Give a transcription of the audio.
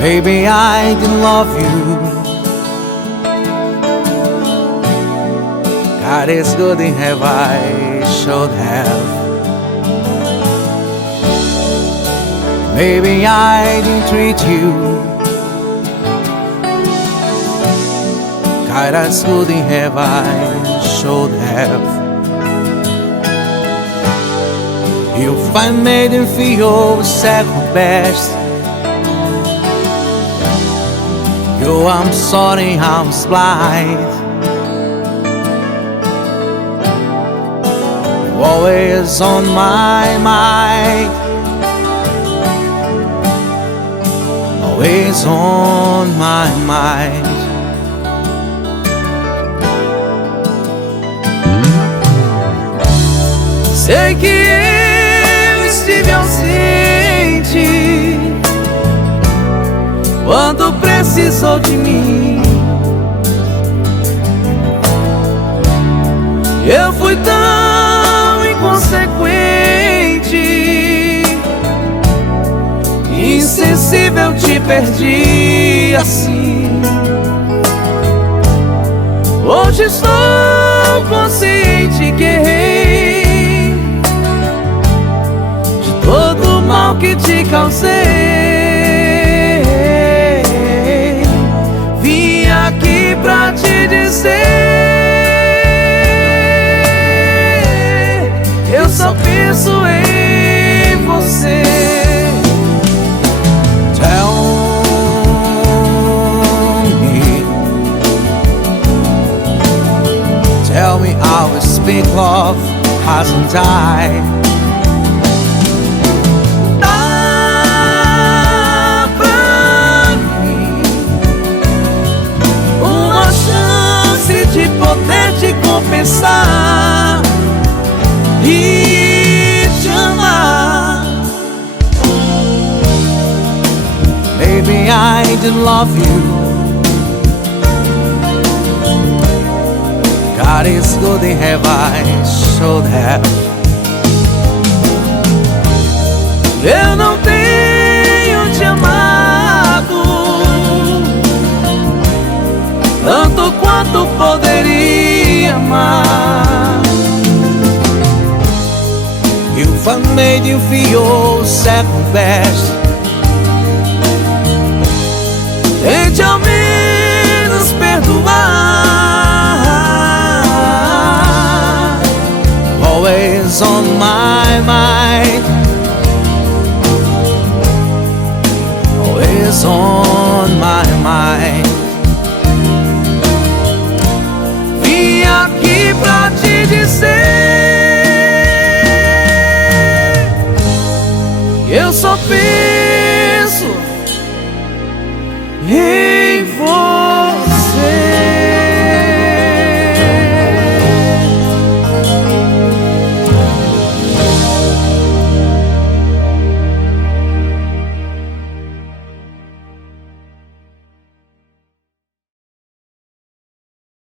Maybe I didn't love you. God is good in heaven, I should have. Maybe I didn't treat you. God is good in heaven, I should have. If I made him feel second best, yo, I'm sorry, I'm blind. You're always on my mind, always on my mind. Sei que eu estive ausente quando precisou de mim. Eu fui tão inconsequente, insensível, te perdi assim. Hoje estou consciente que errei de todo o mal que te causei. Vim aqui pra te dizer, eu só penso em você. Tell me our speak love hasn't died. Dá pra mim uma chance de poder te compensar e te amar. Maybe I didn't love you. God is good in heaven, I should have. Eu não tenho te amado tanto quanto poderia amar. If I made you feel second best, tente ao menos perdoar. Always on my mind, always on my mind. Vim aqui pra te dizer, eu só penso